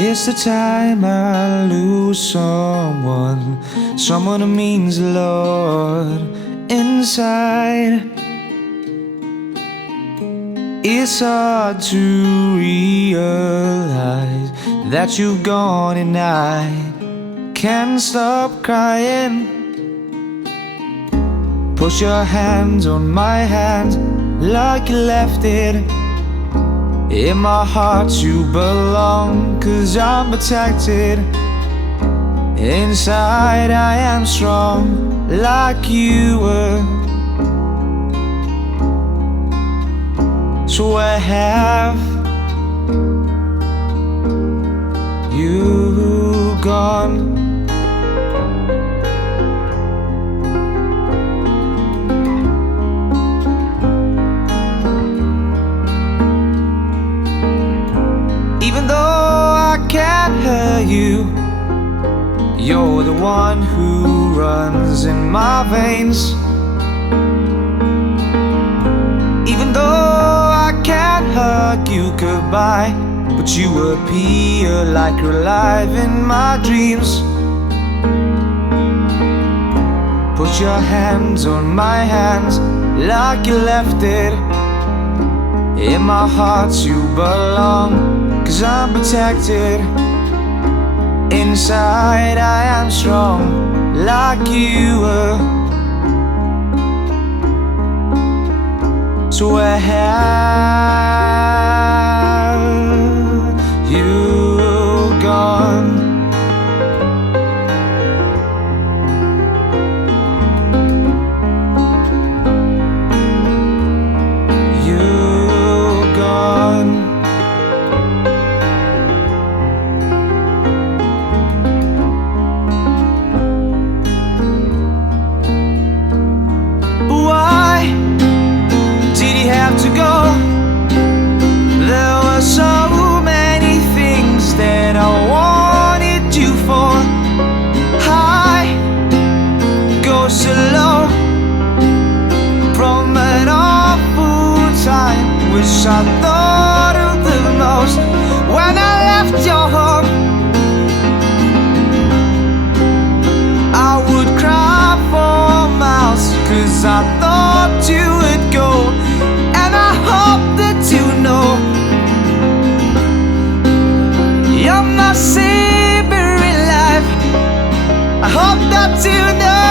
It's the time I lose someone who means a lot inside. It's hard to realize that you've gone and I can't stop crying. Put your hands on my hand like you left it. In my heart you belong, 'cause I'm protected. Inside I am strong like you were. So where have you gone? Even though I can't hear you, you're the one who runs in my veins. Even though I can't hug you goodbye, but you appear like you're alive in my dreams. Put your hands on my hands like you left it. In my heart you belong, 'cause I'm protected. Inside I am strong like you were. So where have you gone? You gone. Why did he have to go? There were so many things that I wanted you for. High goes so low from an awful time, which I thought of the most when I left your home. I would cry for miles, 'cause I thought you would go. And I hope that you know you're my savior in life. I hope that you know